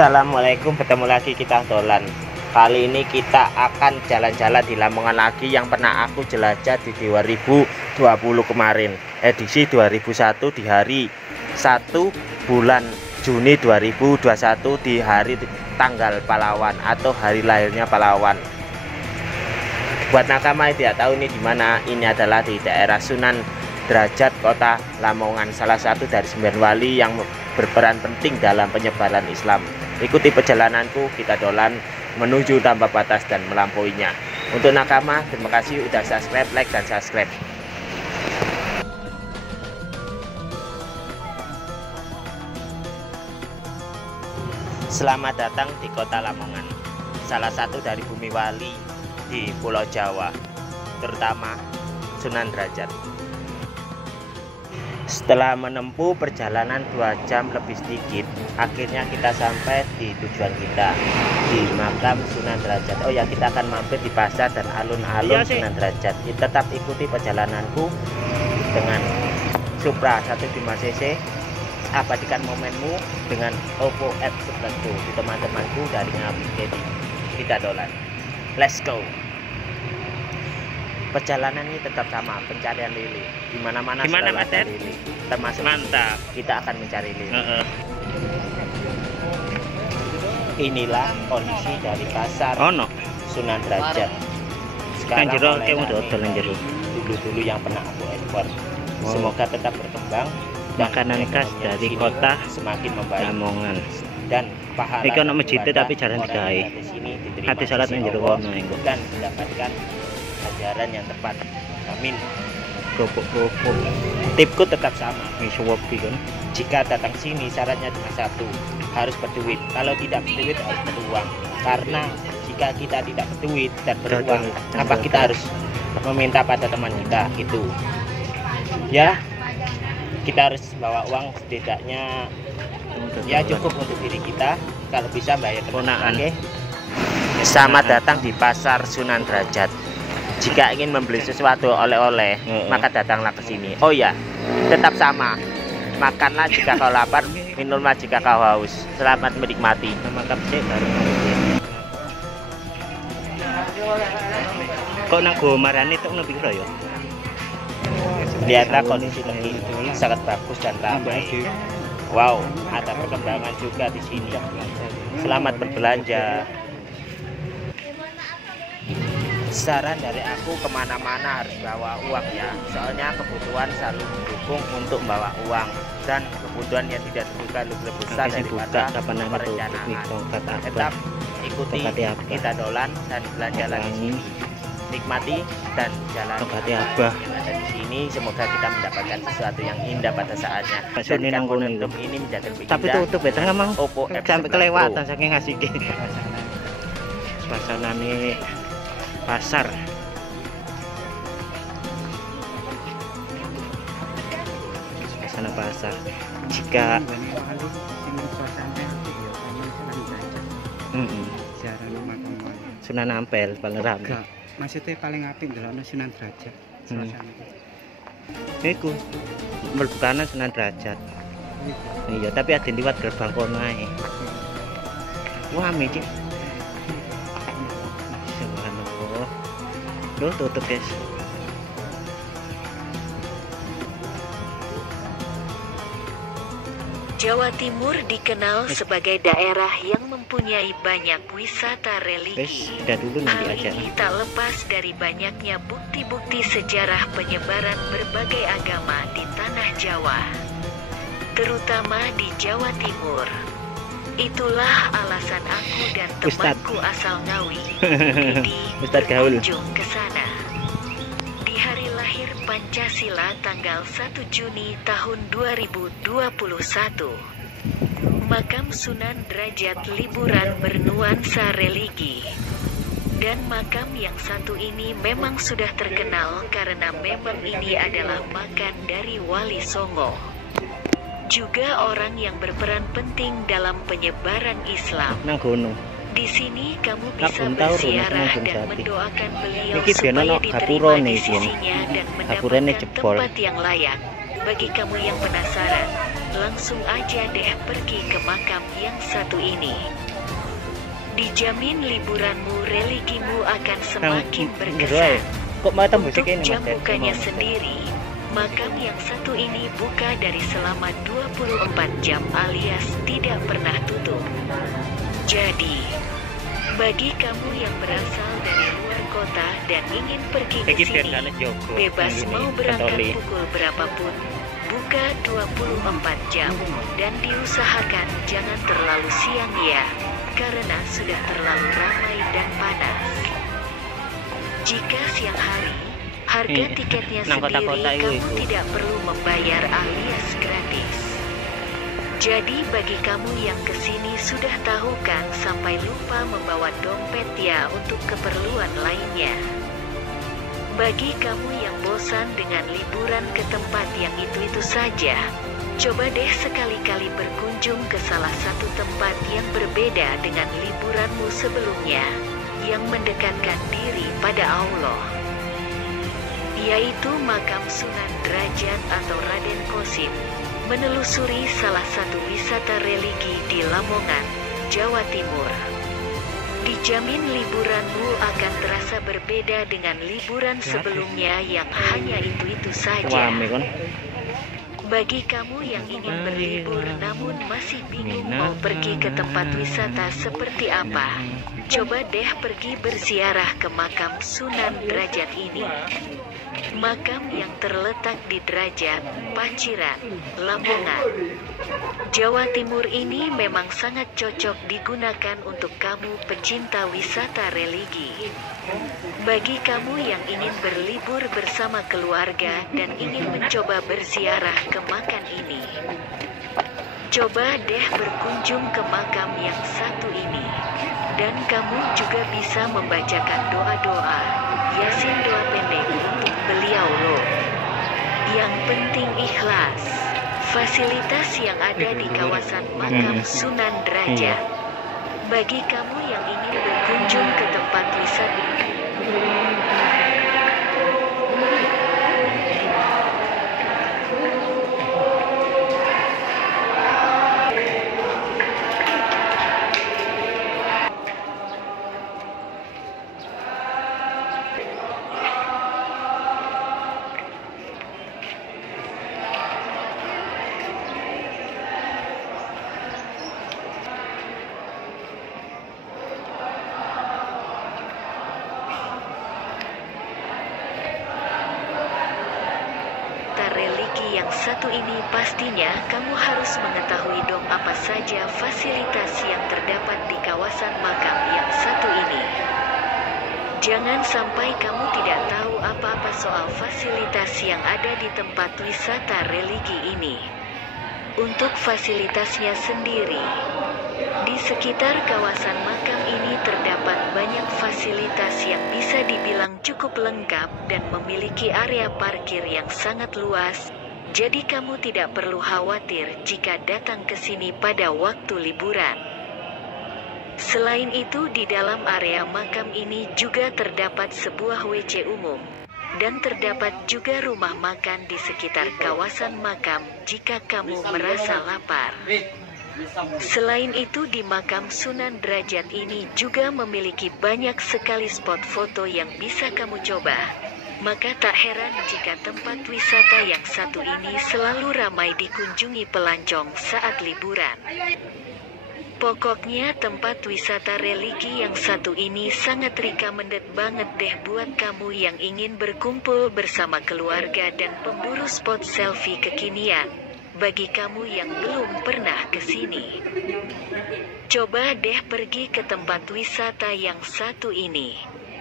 Assalamualaikum, ketemu lagi kita dolan. Kali ini kita akan jalan-jalan di Lamongan lagi yang pernah aku jelajah di 2020 kemarin, edisi 2001 di hari 1 bulan Juni 2021 di hari tanggal pahlawan atau hari lahirnya pahlawan. Buat nakama yang tidak tahu ini di mana, ini adalah di daerah Sunan Derajat, Kota Lamongan, salah satu dari 9 wali yang berperan penting dalam penyebaran Islam. Ikuti perjalananku, kita dolan menuju tanpa batas dan melampauinya. Untuk nakama, terima kasih udah subscribe, like, dan subscribe. Selamat datang di Kota Lamongan, salah satu dari bumi wali di Pulau Jawa, terutama Sunan Derajat. Setelah menempuh perjalanan 2 jam lebih sedikit, akhirnya kita sampai di tujuan kita, di makam Sunan Derajat. Oh ya, kita akan mampir di pasar dan alun-alun Sunan Derajat. Tetap ikuti perjalananku dengan Supra 1.5 cc. Abadikan momenmu dengan Oppo F11 Pro di teman-temanku dari Ngawi Kedi. Kita dolan, let's go. Perjalanan ini tetap sama, pencarian lili. Dimana-mana selalu ada lili. Termasuk mantap, kita akan mencari lili. Inilah kondisi dari pasar Sunan Derajat. Sekarang dulu yang pernah aku ekspor. Semoga tetap berkembang. Makanan khas dari kota semakin membaik. Lamongan. Dan pahala iki ono masjid tapi jarang digawe. Hati salat nang jero kono engko. Dan mendapatkan ajaran yang tepat. Amin. Gopok-gopok. Tipku tetap sama. Kan? Jika datang sini syaratnya cuma satu, harus berduit. Kalau tidak berduit harus beruang. Karena jika kita tidak berduit dan beruang, apa kita harus meminta pada teman kita itu? Ya, kita harus bawa uang setidaknya ya cukup untuk diri kita. Kalau bisa bayar keponakan. Oke. Selamat datang di pasar Sunan Derajat. Jika ingin membeli sesuatu oleh-oleh, maka datanglah ke sini. Oh ya, tetap sama. Makanlah jika kau lapar, minumlah jika kau haus. Selamat menikmati. Kok nang Gua Marani itu ono piro ya? Lihatlah kondisi lagi, sangat bagus dan ramai. Wow, ada perkembangan juga di sini. Selamat berbelanja. Saran dari aku, kemana-mana harus bawa uang ya, soalnya kebutuhan selalu mendukung untuk membawa uang, dan kebutuhan yang tidak terduga lebih besar daripada perencanaan. Tetap ikuti kita dolan dan belanja lagi sini, nikmati dan jalani apa yang ada di sini. Semoga kita mendapatkan sesuatu yang indah pada saatnya. Dan momentum ini menjadi lebih indah. Tapi tutup ya, tengah mang Oppo sampai kelewatan saking ngasih suasanane pasar. Suasana pasar. Jika Sunan Ampel paling ramai. Maksudnya paling apik ndelokno Sunan Derajat. Suasana iku mlebu Sunan Derajat. Iya, tapi ada liwat gerbang kono ae. Wah, iki. Loh, tutup guys. Jawa Timur dikenal sebagai daerah yang mempunyai banyak wisata religi. Hal ini tak lepas dari banyaknya bukti-bukti sejarah penyebaran berbagai agama di tanah Jawa, terutama di Jawa Timur. Itulah alasan aku dan temanku asal Ngawi, berkunjung ke sana. Di hari lahir Pancasila tanggal 1 Juni tahun 2021, makam Sunan Derajat liburan bernuansa religi. Dan makam yang satu ini memang sudah terkenal karena memang ini adalah makam dari Wali Songo, juga orang yang berperan penting dalam penyebaran Islam. Di sini kamu bisa berziarah dan mendoakan beliau supaya diterima di sisinya dan mendapatkan tempat yang layak. Bagi kamu yang penasaran, langsung aja deh pergi ke makam yang satu ini. Dijamin liburanmu religimu akan semakin berkesan. Untuk jam bukanya sendiri, makam yang satu ini buka dari selama 24 jam alias tidak pernah tutup. Jadi, bagi kamu yang berasal dari luar kota dan ingin pergi ke sini, bebas mau berangkat pukul berapapun, buka 24 jam, dan diusahakan jangan terlalu siang ya, karena sudah terlalu ramai dan panas. Jika siang hari, harga tiketnya sendiri kamu tidak perlu membayar alias gratis. Jadi bagi kamu yang kesini sudah tahu kan sampai lupa membawa dompet ya untuk keperluan lainnya. Bagi kamu yang bosan dengan liburan ke tempat yang itu-itu saja, coba deh sekali-kali berkunjung ke salah satu tempat yang berbeda dengan liburanmu sebelumnya, yang mendekatkan diri pada Allah, yaitu makam Sunan Derajat atau Raden Kosim. Menelusuri salah satu wisata religi di Lamongan, Jawa Timur. Dijamin liburanmu akan terasa berbeda dengan liburan sebelumnya yang hanya itu-itu saja. Bagi kamu yang ingin berlibur namun masih bingung mau pergi ke tempat wisata seperti apa, coba deh pergi berziarah ke makam Sunan Derajat ini. Makam yang terletak di Derajat, Paciran, Lamongan, Jawa Timur ini memang sangat cocok digunakan untuk kamu pecinta wisata religi. Bagi kamu yang ingin berlibur bersama keluarga dan ingin mencoba berziarah ke makam ini, coba deh berkunjung ke makam yang satu ini. Dan kamu juga bisa membacakan doa-doa, Yasin doa pendek untuk beliau loh. Yang penting ikhlas. Fasilitas yang ada di kawasan makam Sunan Derajat. Bagi kamu yang ingin berkunjung ke tempat wisata, religi yang satu ini pastinya kamu harus mengetahui dong apa saja fasilitas yang terdapat di kawasan makam yang satu ini. Jangan sampai kamu tidak tahu apa-apa soal fasilitas yang ada di tempat wisata religi ini. Untuk fasilitasnya sendiri, di sekitar kawasan makam ini terdapat banyak fasilitas yang bisa dibilang cukup lengkap dan memiliki area parkir yang sangat luas, jadi kamu tidak perlu khawatir jika datang ke sini pada waktu liburan. Selain itu di dalam area makam ini juga terdapat sebuah WC umum, dan terdapat juga rumah makan di sekitar kawasan makam jika kamu merasa lapar. Selain itu di makam Sunan Derajat ini juga memiliki banyak sekali spot foto yang bisa kamu coba. Maka tak heran jika tempat wisata yang satu ini selalu ramai dikunjungi pelancong saat liburan. Pokoknya tempat wisata religi yang satu ini sangat recommended banget deh buat kamu yang ingin berkumpul bersama keluarga dan pemburu spot selfie kekinian. Bagi kamu yang belum pernah ke sini, coba deh pergi ke tempat wisata yang satu ini.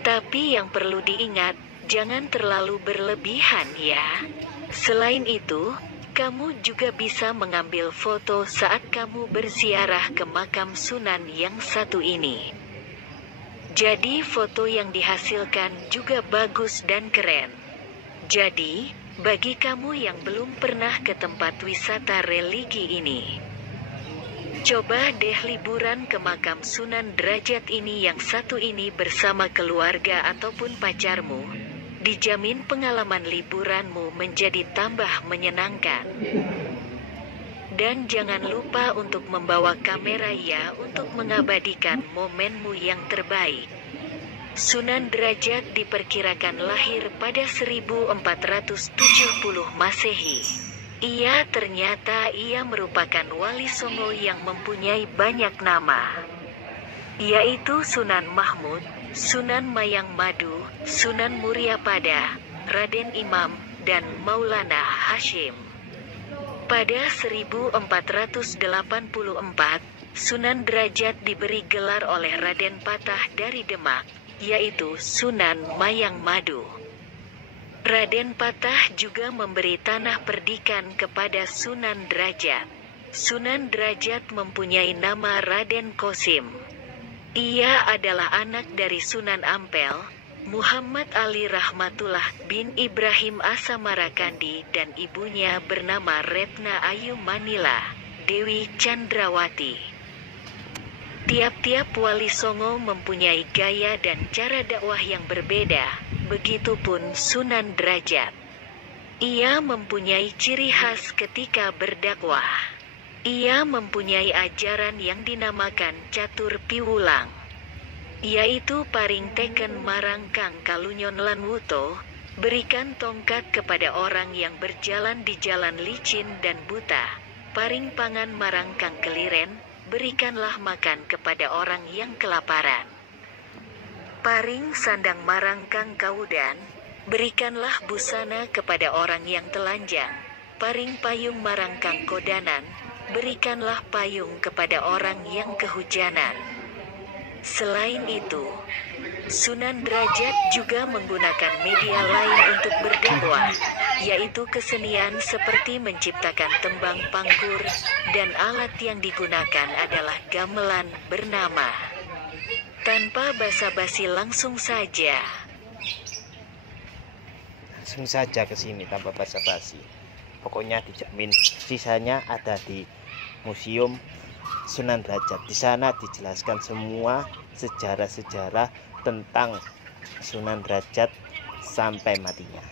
Tapi yang perlu diingat, jangan terlalu berlebihan ya. Selain itu, kamu juga bisa mengambil foto saat kamu berziarah ke makam Sunan yang satu ini. Jadi foto yang dihasilkan juga bagus dan keren. Jadi, bagi kamu yang belum pernah ke tempat wisata religi ini, coba deh liburan ke makam Sunan Derajat ini yang satu ini bersama keluarga ataupun pacarmu. Dijamin pengalaman liburanmu menjadi tambah menyenangkan. Dan jangan lupa untuk membawa kamera ya untuk mengabadikan momenmu yang terbaik. Sunan Derajat diperkirakan lahir pada 1470 Masehi. Ternyata ia merupakan wali Songo yang mempunyai banyak nama, yaitu Sunan Mahmud, Sunan Mayang Madu, Sunan Muryapada, Raden Imam, dan Maulana Hashim. Pada 1484, Sunan Derajat diberi gelar oleh Raden Patah dari Demak, yaitu Sunan Mayang Madu. Raden Patah juga memberi tanah perdikan kepada Sunan Derajat. Sunan Derajat mempunyai nama Raden Kosim. Ia adalah anak dari Sunan Ampel, Muhammad Ali Rahmatullah bin Ibrahim Asamarakandi, dan ibunya bernama Retna Ayu Manila, Dewi Chandrawati. Tiap-tiap wali Songo mempunyai gaya dan cara dakwah yang berbeda, begitupun Sunan Derajat. Ia mempunyai ciri khas ketika berdakwah. Ia mempunyai ajaran yang dinamakan catur piwulang, yaitu paring teken marang kang kalunyon lan wuto, berikan tongkat kepada orang yang berjalan di jalan licin dan buta, paring pangan marang kang keliren, berikanlah makan kepada orang yang kelaparan. Paring sandang marang kang kaudan, berikanlah busana kepada orang yang telanjang, paring payung marang kang kodanan, berikanlah payung kepada orang yang kehujanan. Selain itu, Sunan Derajat juga menggunakan media lain untuk berdakwah, yaitu kesenian seperti menciptakan tembang pangkur, dan alat yang digunakan adalah gamelan bernama. Tanpa basa-basi langsung saja ke sini tanpa basa-basi. Pokoknya dijamin. Sisanya ada di Museum Sunan Derajat. Di sana dijelaskan semua sejarah-sejarah tentang Sunan Derajat sampai matinya,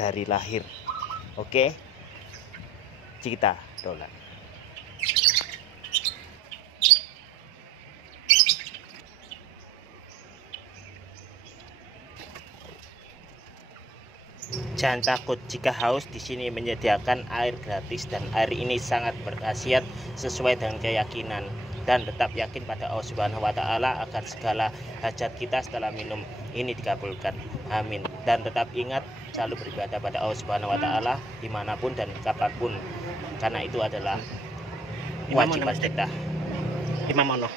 dari lahir. Oke, kita dolan. Jangan takut jika haus, di sini menyediakan air gratis dan air ini sangat berkhasiat sesuai dengan keyakinan, dan tetap yakin pada Allah Subhanahu wa taala agar segala hajat kita setelah minum ini dikabulkan. Amin. Dan tetap ingat selalu beribadah pada Allah Subhanahu wa taala dimanapun dan kapanpun, karena itu adalah kewajiban kita. Imam Ono.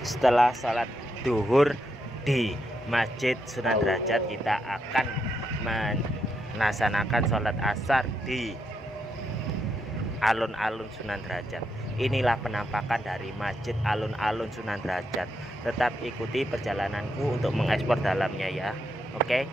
Setelah salat duhur di Masjid Sunan Derajat, kita akan melaksanakan sholat asar di alun-alun Sunan Derajat. Inilah penampakan dari Masjid alun-alun Sunan Derajat. Tetap ikuti perjalananku untuk mengeksplor dalamnya ya. Oke.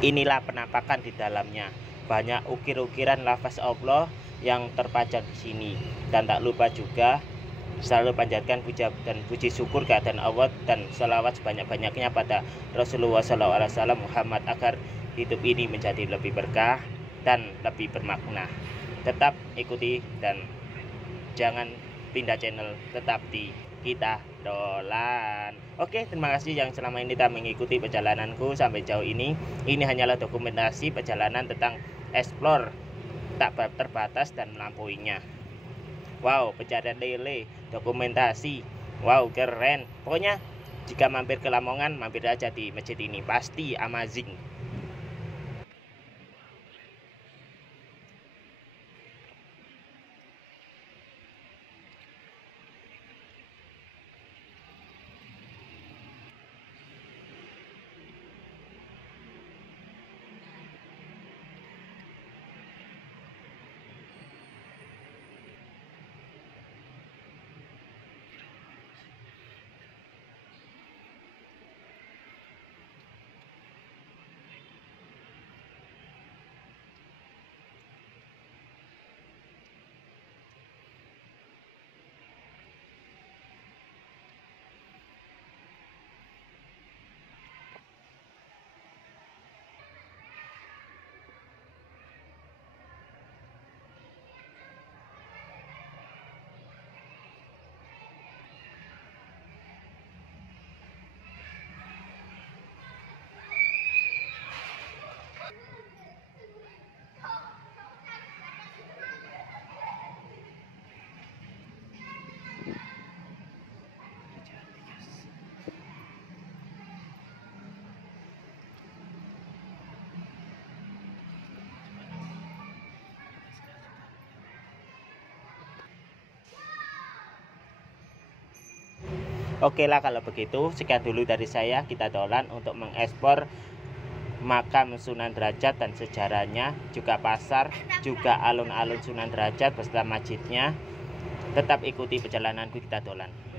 Inilah penampakan di dalamnya. Banyak ukir-ukiran lafaz Allah yang terpajang di sini. Dan tak lupa juga selalu panjatkan puja dan puji syukur kehadiran Allah dan sholawat sebanyak-banyaknya pada Rasulullah SAW Muhammad agar hidup ini menjadi lebih berkah dan lebih bermakna. Tetap ikuti dan jangan pindah channel, tetap di Kita Dolan. Oke, terima kasih yang selama ini telah mengikuti perjalananku sampai jauh ini. Ini hanyalah dokumentasi perjalanan tentang explore tak terbatas dan melampauinya. Wow, pencarian lele, dokumentasi, wow keren. Pokoknya jika mampir ke Lamongan, mampir aja di masjid ini, pasti amazing. Oke lah kalau begitu, sekian dulu dari saya, Kita Dolan, untuk mengeksplor makam Sunan Derajat dan sejarahnya, juga pasar, juga alun-alun Sunan Derajat beserta masjidnya. Tetap ikuti perjalananku, Kita Dolan.